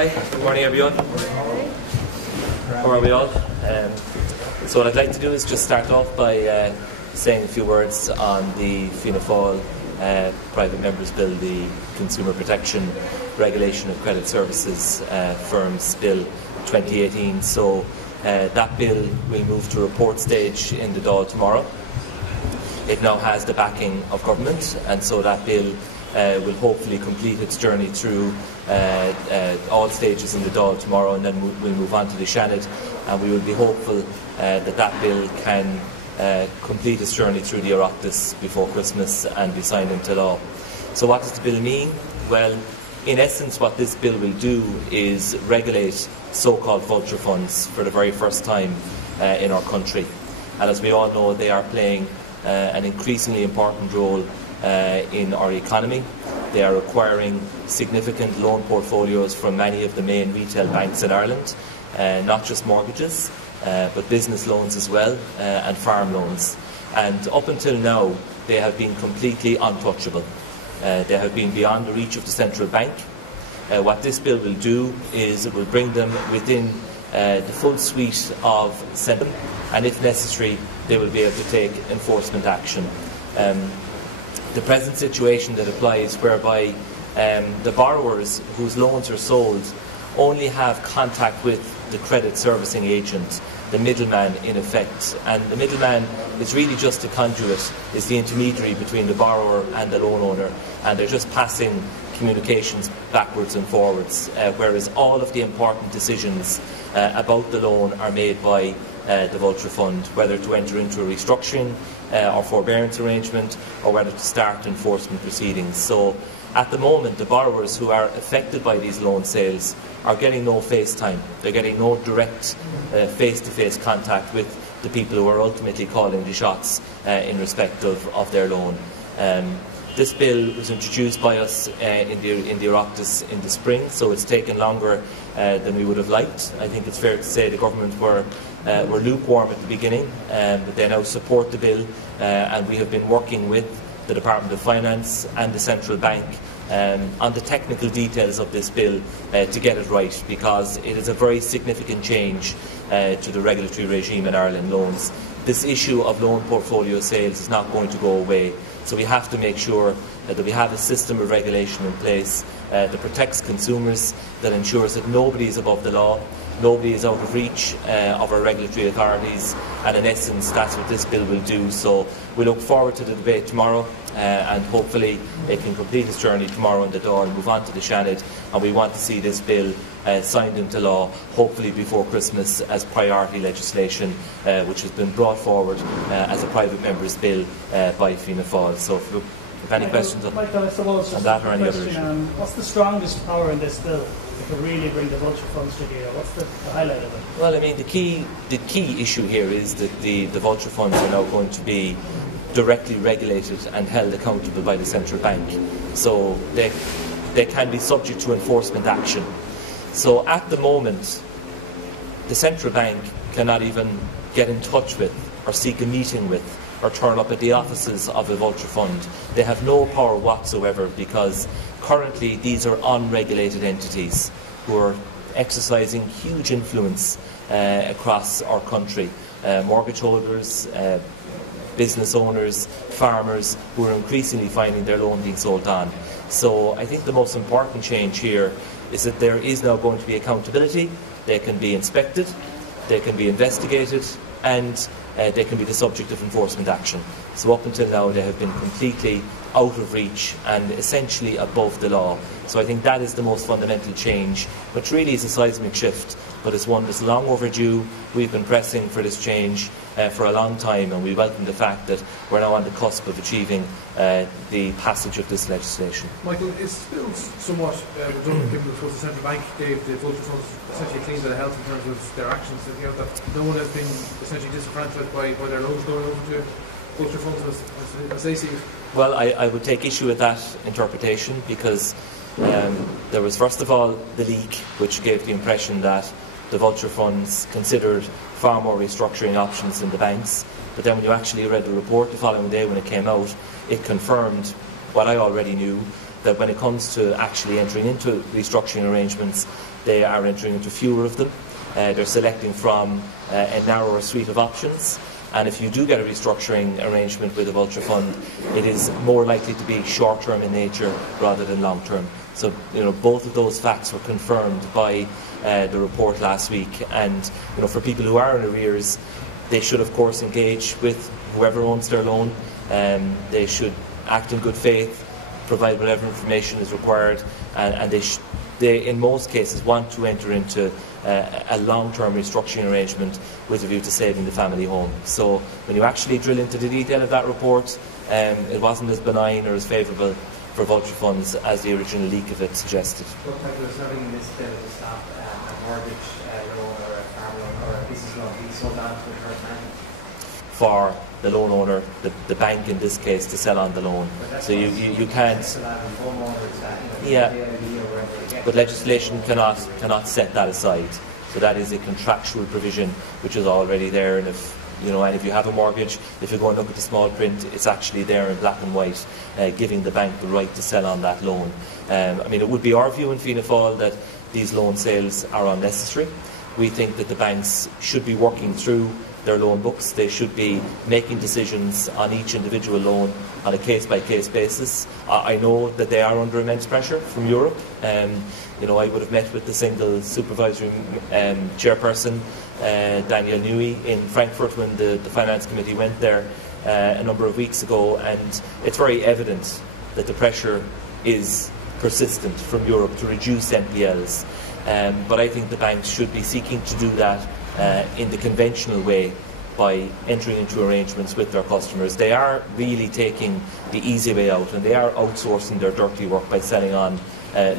Hi, good morning everyone. How are we all? So what I'd like to do is just start off by saying a few words on the Fianna Fáil Private Members Bill, the Consumer Protection Regulation of Credit Services Firms Bill 2018. So that bill will move to report stage in the Dáil tomorrow. It now has the backing of government, and so that bill will hopefully complete its journey through all stages in the Dáil tomorrow, and then we'll move on to the Seanad, and we will be hopeful that that bill can complete its journey through the Oireachtas before Christmas and be signed into law. So what does the bill mean? Well, in essence, what this bill will do is regulate so-called vulture funds for the very first time in our country. And as we all know, they are playing an increasingly important role in our economy. They are acquiring significant loan portfolios from many of the main retail banks in Ireland, not just mortgages, but business loans as well, and farm loans. And up until now, they have been completely untouchable. They have been beyond the reach of the central bank. What this bill will do is it will bring them within the full suite of central, and if necessary, they will be able to take enforcement action. The present situation that applies, whereby the borrowers whose loans are sold only have contact with the credit servicing agent, the middleman in effect, and the middleman is really just a conduit, is the intermediary between the borrower and the loan owner, and they're just passing communications backwards and forwards, whereas all of the important decisions about the loan are made by the Vulture Fund, whether to enter into a restructuring or forbearance arrangement, or whether to start enforcement proceedings. So at the moment, the borrowers who are affected by these loan sales are getting no face time. They're getting no direct face-to-face contact with the people who are ultimately calling the shots in respect of their loan. This bill was introduced by us in the Oireachtas in the spring, so it's taken longer than we would have liked. I think it's fair to say the government were lukewarm at the beginning, but they now support the bill, and we have been working with the Department of Finance and the Central Bank on the technical details of this bill to get it right, because it is a very significant change to the regulatory regime in Ireland loans. This issue of loan portfolio sales is not going to go away, so we have to make sure that we have a system of regulation in place that protects consumers, that ensures that nobody is above the law, nobody is out of reach of our regulatory authorities, and in essence that's what this bill will do. So we look forward to the debate tomorrow, and hopefully it can complete its journey tomorrow in the Dáil and move on to the Seanad, and we want to see this bill signed into law hopefully before Christmas as priority legislation, which has been brought forward as a private member's bill by Fianna Fáil. So if any questions on that or any other issue. What's the strongest power in this bill to really bring the vulture funds together? What's the highlight of it? Well, I mean, the key issue here is that the vulture funds are now going to be directly regulated and held accountable by the central bank, so they can be subject to enforcement action. So at the moment, the central bank cannot even get in touch with or seek a meeting with or turn up at the offices of a vulture fund. They have no power whatsoever, because currently these are unregulated entities who are exercising huge influence across our country. Mortgage holders, business owners, farmers, who are increasingly finding their loan being sold on. So I think the most important change here is that there is now going to be accountability. They can be inspected, they can be investigated, and they can be the subject of enforcement action. So up until now they have been completely out of reach and essentially above the law. So I think that is the most fundamental change, which really is a seismic shift, but it's one that's long overdue. We've been pressing for this change for a long time, and we welcome the fact that we're now on the cusp of achieving the passage of this legislation. Michael, is still somewhat redundant, given that the central bank gave the vulture funds essentially a clean bit of health in terms of their actions, that, you know, that no one has been essentially disenfranchised by their loans going over to vulture funds as they see it? Well, I would take issue with that interpretation, because there was first of all the leak, which gave the impression that the vulture funds considered far more restructuring options than the banks. But then when you actually read the report the following day when it came out, it confirmed what I already knew, that when it comes to actually entering into restructuring arrangements, they are entering into fewer of them. They're selecting from a narrower suite of options. And if you do get a restructuring arrangement with a Vulture fund, it is more likely to be short-term in nature rather than long-term. So, both of those facts were confirmed by the report last week. And, for people who are in arrears, they should, of course, engage with whoever owns their loan. They should act in good faith, provide whatever information is required, and they, in most cases, want to enter into a long-term restructuring arrangement with a view to saving the family home. So when you actually drill into the detail of that report, it wasn't as benign or as favourable for Vulture funds as the original leak of it suggested. What type of serving in this bill to stop a mortgage loan or a farm loan or a business loan being sold on to a third party? For the loan owner, the bank in this case, to sell on the loan. So you can't. Yeah. But legislation cannot set that aside. So that is a contractual provision which is already there, and if you have a mortgage, if you go and look at the small print, it's actually there in black and white, giving the bank the right to sell on that loan. It would be our view in Fianna Fáil that these loan sales are unnecessary. We think that the banks should be working through their loan books. They should be making decisions on each individual loan on a case-by-case basis. I know that they are under immense pressure from Europe. I would have met with the single supervisory chairperson, Daniel Newey, in Frankfurt when the Finance Committee went there a number of weeks ago, and it's very evident that the pressure is persistent from Europe to reduce NPLs. But I think the banks should be seeking to do that in the conventional way by entering into arrangements with their customers. They are really taking the easy way out, and they are outsourcing their dirty work by selling on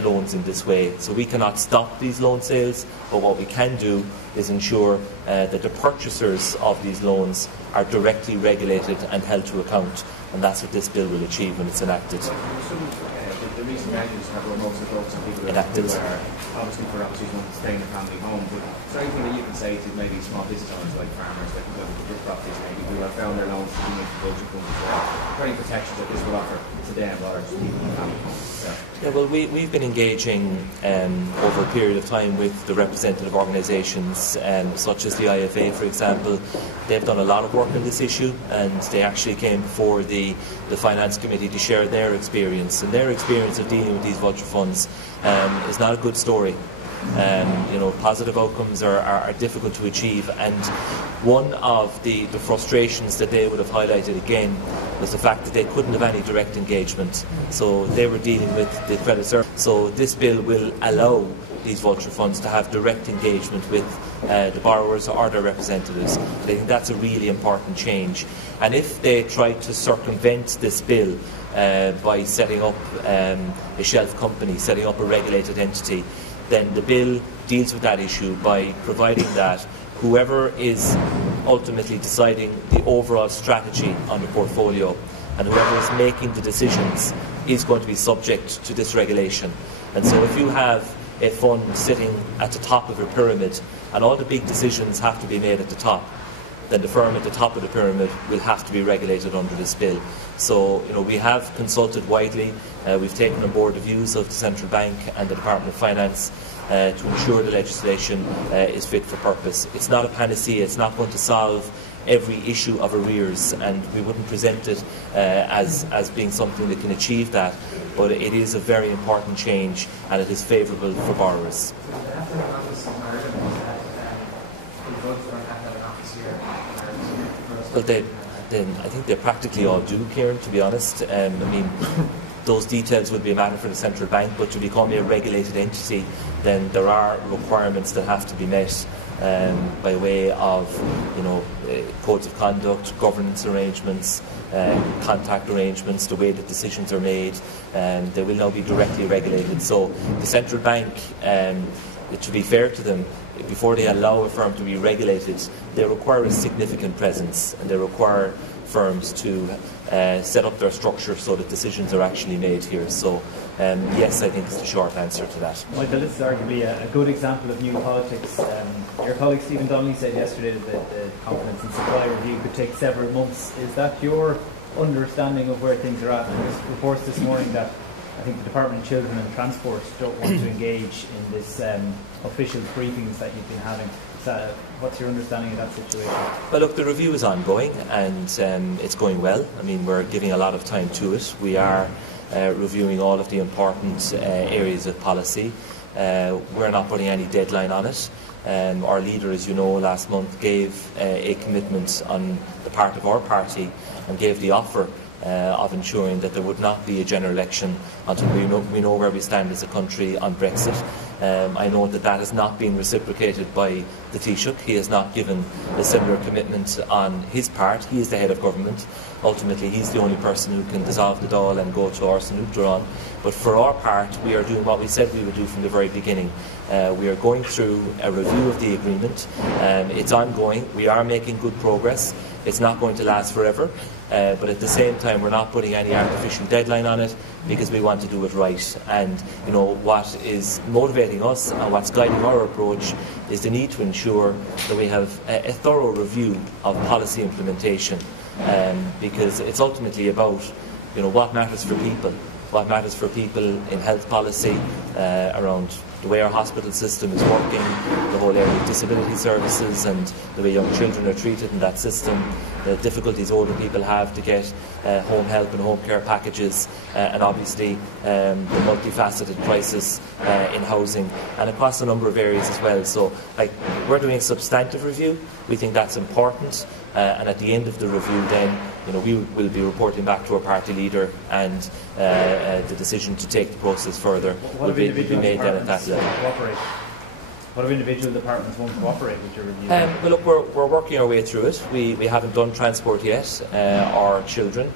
loans in this way. So we cannot stop these loan sales, but what we can do is ensure that the purchasers of these loans are directly regulated and held to account, and that's what this bill will achieve when it's enacted. The recent measures have where most of the people enacted are obviously want to stay in a family home, but is there anything that you can say to maybe small business owners like farmers that can go to good properties maybe who have found their loans to be into Vulture funds as well? Are there any protections that this will offer to them or to people in family homes? Yeah, well, we've been engaging over a period of time with the representative organisations such as the IFA, for example. They've done a lot of work on this issue, and they actually came before the Finance Committee to share their experience. And their experience of dealing with these Vulture funds is not a good story. Positive outcomes are difficult to achieve, and one of the frustrations that they would have highlighted again was the fact that they couldn't have any direct engagement. So they were dealing with the credit service. So this bill will allow these Vulture funds to have direct engagement with the borrowers or their representatives. I think that's a really important change. And if they try to circumvent this bill by setting up a shelf company, setting up a regulated entity, then the bill deals with that issue by providing that whoever is ultimately deciding the overall strategy on the portfolio and whoever is making the decisions is going to be subject to this regulation. And so if you have a fund sitting at the top of a pyramid and all the big decisions have to be made at the top, then the firm at the top of the pyramid will have to be regulated under this bill. So, we have consulted widely. We've taken on board the views of the Central Bank and the Department of Finance to ensure the legislation is fit for purpose. It's not a panacea. It's not going to solve every issue of arrears, and we wouldn't present it as being something that can achieve that. But it is a very important change, and it is favourable for borrowers. Well, I think they practically all do, Kieran, to be honest. Those details would be a matter for the Central Bank, but to become a regulated entity, then there are requirements that have to be met by way of, codes of conduct, governance arrangements, contact arrangements, the way that decisions are made. They will now be directly regulated. So the Central Bank, to be fair to them, before they allow a firm to be regulated, they require a significant presence, and they require firms to set up their structure so that decisions are actually made here. So yes, I think is the short answer to that. Michael, this is arguably a good example of new politics. Your colleague Stephen Donnelly said yesterday that the confidence and supply review could take several months. Is that your understanding of where things are at? There's reports this morning that I think the Department of Children and Transport don't want to engage in this official briefings that you've been having. So, what's your understanding of that situation? Well, look, the review is ongoing and it's going well. I mean, we're giving a lot of time to it. We are reviewing all of the important areas of policy. We're not putting any deadline on it. Our leader, as you know, last month gave a commitment on the part of our party and gave the offer of ensuring that there would not be a general election until we know where we stand as a country on Brexit. I know that that has not been reciprocated by the Taoiseach. He has not given a similar commitment on his part. He is the head of government. Ultimately, he's the only person who can dissolve the Dáil and go to Ársa. But for our part, we are doing what we said we would do from the very beginning. We are going through a review of the agreement. It's ongoing. We are making good progress. It's not going to last forever. But at the same time, we're not putting any artificial deadline on it because we want to do it right. And you know what is motivating us and what's guiding our approach is the need to ensure that we have a thorough review of policy implementation, because it's ultimately about what matters for people. What matters for people in health policy, around the way our hospital system is working, the whole area of disability services and the way young children are treated in that system, the difficulties older people have to get home help and home care packages, and obviously the multifaceted crisis in housing and across a number of areas as well. So we're doing a substantive review. We think that's important, and at the end of the review then we will be reporting back to our party leader, and the decision to take the process further will be made then at that level. What if individual departments won't cooperate with your review? Well, look, we're working our way through it. We haven't done transport yet, or children.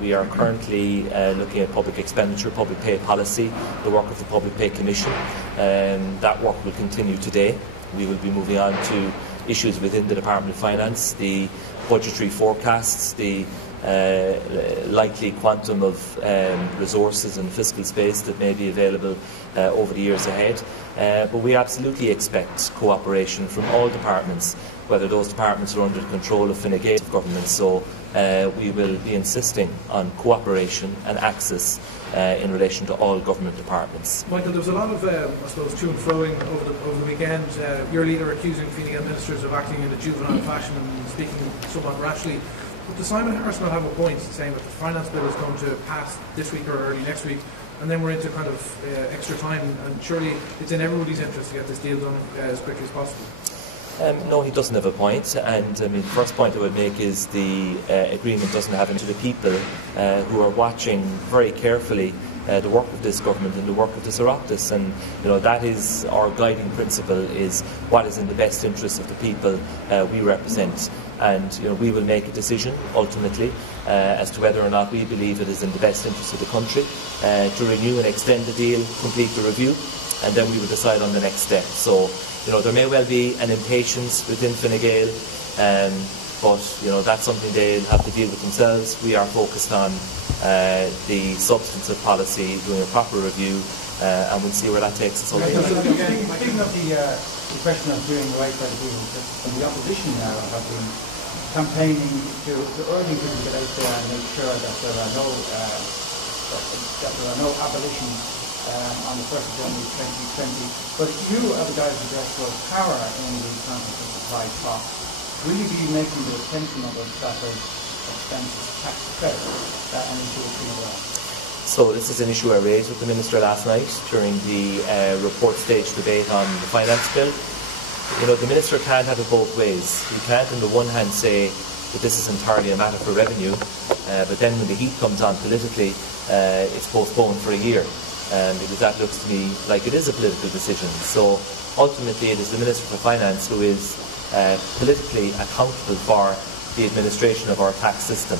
We are currently looking at public expenditure, public pay policy, the work of the Public Pay Commission. That work will continue today. We will be moving on to issues within the Department of Finance, the budgetary forecasts, the likely quantum of resources and fiscal space that may be available over the years ahead. But we absolutely expect cooperation from all departments, whether those departments are under the control of Fine Gael government. So we will be insisting on cooperation and access in relation to all government departments. Michael, there was a lot of, I suppose, to and froing over the weekend. Your leader accusing Fine Gael ministers of acting in a juvenile fashion and speaking somewhat rashly. But does Simon Harrison have a point saying that the finance bill is going to pass this week or early next week, and then we're into kind of extra time, and surely it's in everybody's interest to get this deal done as quickly as possible? No, he doesn't have a point, and I mean, the first point I would make is the agreement doesn't have into the people who are watching very carefully the work of this government and the work of the Oireachtas, and that is our guiding principle: is what is in the best interest of the people we represent. And we will make a decision ultimately as to whether or not we believe it is in the best interest of the country to renew and extend the deal, complete the review, and then we will decide on the next step. So there may well be an impatience within Fine Gael, but that's something they'll have to deal with themselves. We are focused on the substance of policy, doing a proper review, and we'll see where that takes us. Speaking of the question of doing the right by the people, the opposition now have been campaigning to urging people to get out there and make sure that there are no abolitions on the 1st of January 2020. But you, as the guys who address was power in the context of supply costs, will you be making the retention of those flat-rate expenses tax credit an issue with Fine Gael? So this is an issue I raised with the Minister last night during the report stage debate on the finance bill. The Minister can't have it both ways. He can't on the one hand say that this is entirely a matter for revenue, but then when the heat comes on politically, it's postponed for a year, because that looks to me like it is a political decision. So ultimately it is the Minister for Finance who is politically accountable for the administration of our tax system.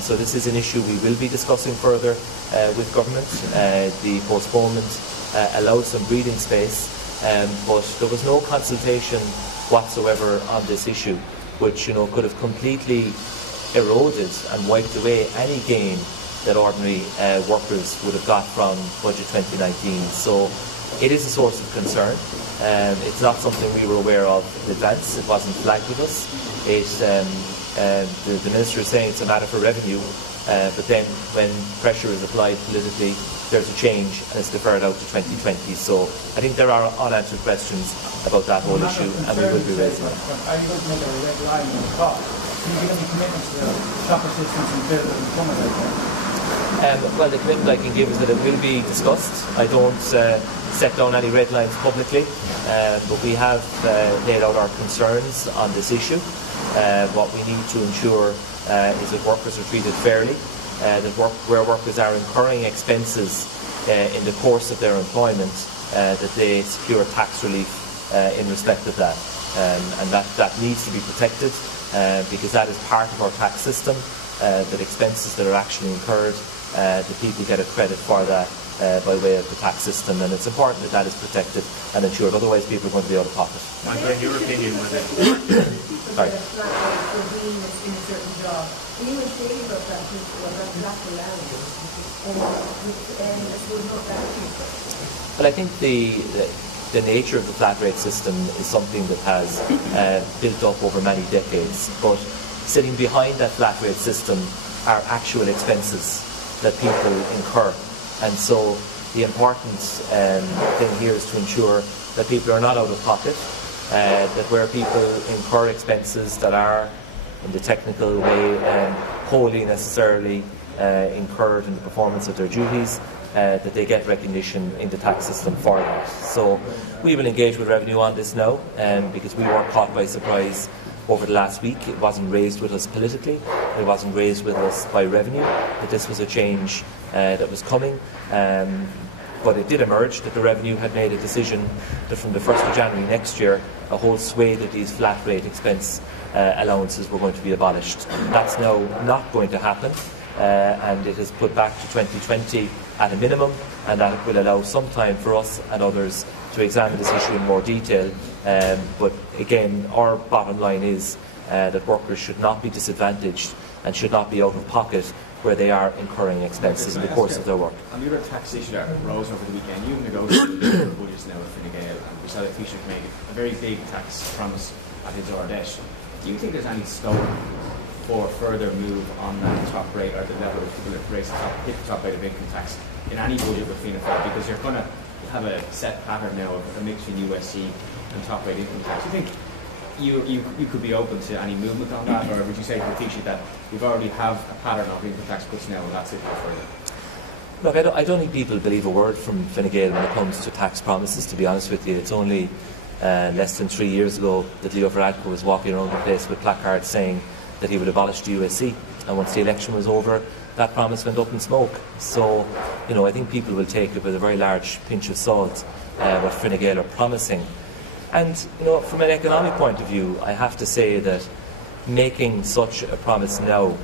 So this is an issue we will be discussing further with government. The postponement allows some breathing space, but there was no consultation whatsoever on this issue, which could have completely eroded and wiped away any gain that ordinary workers would have got from Budget 2019. So it is a source of concern. It's not something we were aware of in advance. It wasn't flagged with us. The Minister is saying it's a matter for revenue, but then when pressure is applied politically, there's a change and it's deferred out to 2020. So I think there are unanswered questions about that whole issue, and we will be raising them. Are you going to make a red line on the cost? Can you give any commitments to the shopper systems and build it and come out there? Well, the commitment I can give is that it will be discussed. I don't set down any red lines publicly, but we have laid out our concerns on this issue. What we need to ensure is that workers are treated fairly, that where workers are incurring expenses in the course of their employment, that they secure tax relief in respect of that. And that needs to be protected because that is part of our tax system, that expenses that are actually incurred, that people get a credit for that by way of the tax system, and it's important that that is protected and ensured, otherwise people are going to be out of pocket. Michael, in your opinion, was it? Sorry. Well, I think the nature of the flat rate system is something that has built up over many decades, but sitting behind that flat rate system are actual expenses that people incur. And so the important thing here is to ensure that people are not out of pocket, that where people incur expenses that are, in the technical way, wholly necessarily incurred in the performance of their duties, that they get recognition in the tax system for that. So we will engage with Revenue on this now, because we were caught by surprise over the last week. It wasn't raised with us politically, it wasn't raised with us by Revenue, that this was a change that was coming. But it did emerge that the Revenue had made a decision that from the 1st of January next year, a whole swathe of these flat rate expense allowances were going to be abolished. That's now not going to happen, and it is put back to 2020 at a minimum, and that will allow some time for us and others to examine this issue in more detail. But again, our bottom line is that workers should not be disadvantaged and should not be out of pocket where they are incurring expenses in the course of their work. On the other tax issue that rose over the weekend, you've negotiated budgets now with Fine Gael, and we saw that Taoiseach made a very big tax promise at his Ardesh. Do you think there's any scope for further move on that top rate, or the level of people that raise hit the top rate of income tax in any budget with Fianna Fáil? Because you're going to have a set pattern now of a mix between USC and top rate income tax. Do you think you could be open to any movement on that, or would you say to the Taoiseach that we've already have a pattern of income tax cuts now and that's it for you? Look, I don't think people believe a word from Fine Gael when it comes to tax promises, to be honest with you. It's only less than 3 years ago that Leo Varadkar was walking around the place with placards saying that he would abolish the USC, and once the election was over, that promise went up in smoke. So, I think people will take it with a very large pinch of salt, what Fine Gael are promising. And, from an economic point of view, I have to say that making such a promise now,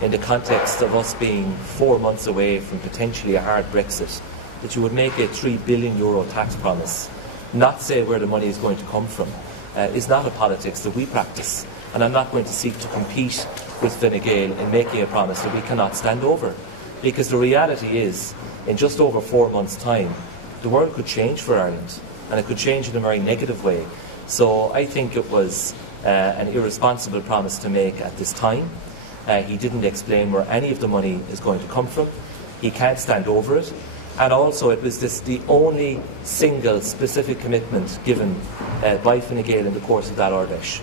in the context of us being 4 months away from potentially a hard Brexit, that you would make a €3 billion tax promise, not say where the money is going to come from, is not a politics that we practice. And I'm not going to seek to compete with Fine Gael in making a promise that we cannot stand over. Because the reality is, in just over 4 months' time, the world could change for Ireland, and it could change in a very negative way. So I think it was an irresponsible promise to make at this time. He didn't explain where any of the money is going to come from. He can't stand over it. And also it was the only single specific commitment given by Fine Gael in the course of that Ardesh.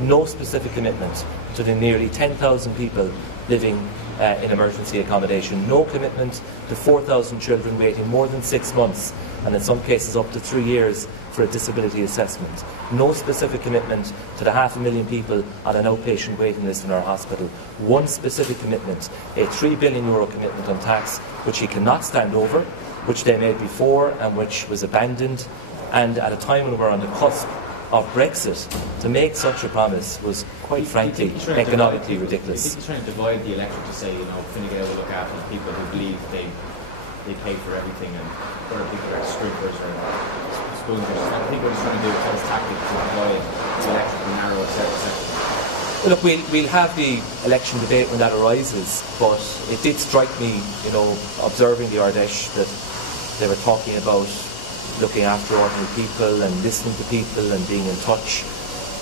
No specific commitment to the nearly 10,000 people living in emergency accommodation. No commitment to 4,000 children waiting more than 6 months, and in some cases up to 3 years, for a disability assessment. No specific commitment to the 500,000 people on an outpatient waiting list in our hospital. One specific commitment, a €3 billion commitment on tax, which he cannot stand over, which they made before and which was abandoned. And at a time when we're on the cusp of Brexit, to make such a promise was, quite frankly, economically ridiculous. He's trying to divide the electorate to say, Fine Gael will look after the people who believe they pay for everything, and other people are strippers or spooners. I think what he's trying to do is tell his tactic to divide the electorate and narrow a certain section. Look, we'll have the election debate when that arises, but it did strike me, observing the Ardesh, that they were talking about looking after ordinary people and listening to people and being in touch.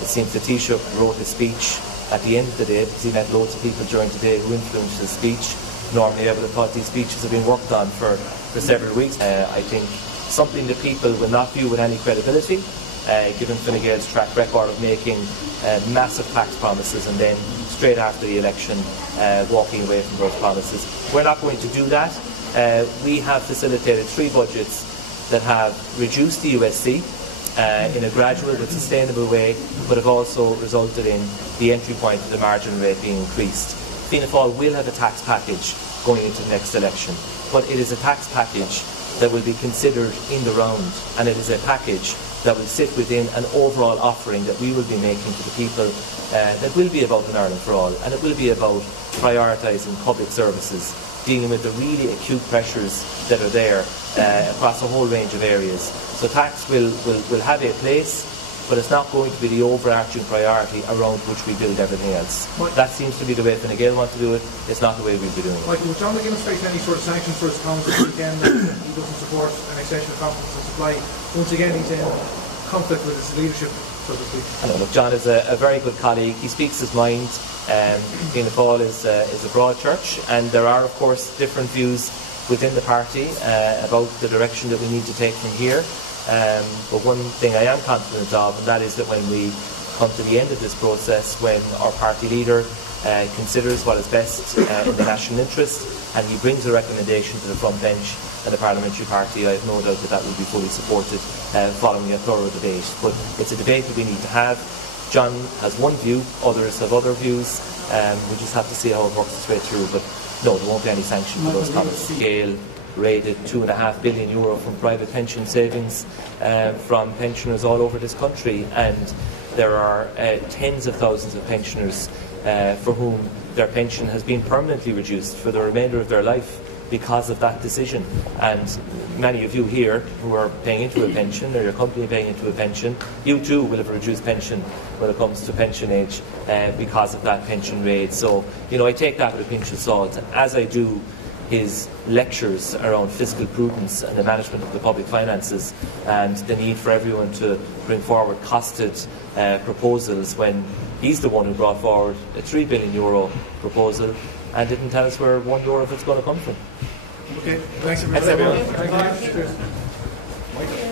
It seems the Taoiseach wrote a speech at the end of the day, because he met loads of people during the day who influenced his speech. Normally I would have thought these speeches have been worked on for several weeks. I think something that people will not view with any credibility, given Fine Gael's track record of making massive tax promises and then straight after the election walking away from those promises. We're not going to do that. We have facilitated 3 budgets that have reduced the USC in a gradual but sustainable way, but have also resulted in the entry point of the margin rate being increased. Fianna Fáil will have a tax package going into the next election, but it is a tax package that will be considered in the round, and it is a package that will sit within an overall offering that we will be making to the people that will be about an Ireland for all, and it will be about prioritising public services, dealing with the really acute pressures that are there across a whole range of areas. So tax will have a place, but it's not going to be the overarching priority around which we build everything else. That seems to be the way Fine Gael want to do it. It's not the way we'll be doing it. Michael, would John McGuinness face any sort of sanctions for his comments this weekend that he doesn't support an extension of confidence and supply? Once again, he's in conflict with his leadership, so to speak. I know, look, John is a very good colleague. He speaks his mind. Fianna Fáil is a broad church, and there are, of course, different views within the party about the direction that we need to take from here. But one thing I am confident of, and that is that when we come to the end of this process, when our party leader considers what is best in the national interest, and he brings a recommendation to the front bench and the parliamentary party, I have no doubt that that will be fully supported following a thorough debate. But it's a debate that we need to have. John has one view, others have other views. We just have to see how it works its way through. But no, there won't be any sanction for those comments. Gail raided €2.5 billion from private pension savings from pensioners all over this country, and there are tens of thousands of pensioners for whom their pension has been permanently reduced for the remainder of their life because of that decision. And many of you here who are paying into a pension, or your company paying into a pension, you too will have a reduced pension when it comes to pension age because of that pension raid. So, I take that with a pinch of salt, as I do his lectures around fiscal prudence and the management of the public finances, and the need for everyone to bring forward costed proposals, when he's the one who brought forward a €3 billion proposal and didn't tell us where €1 of it's going to come from. Okay, thanks everyone. Thanks everyone. Thank you.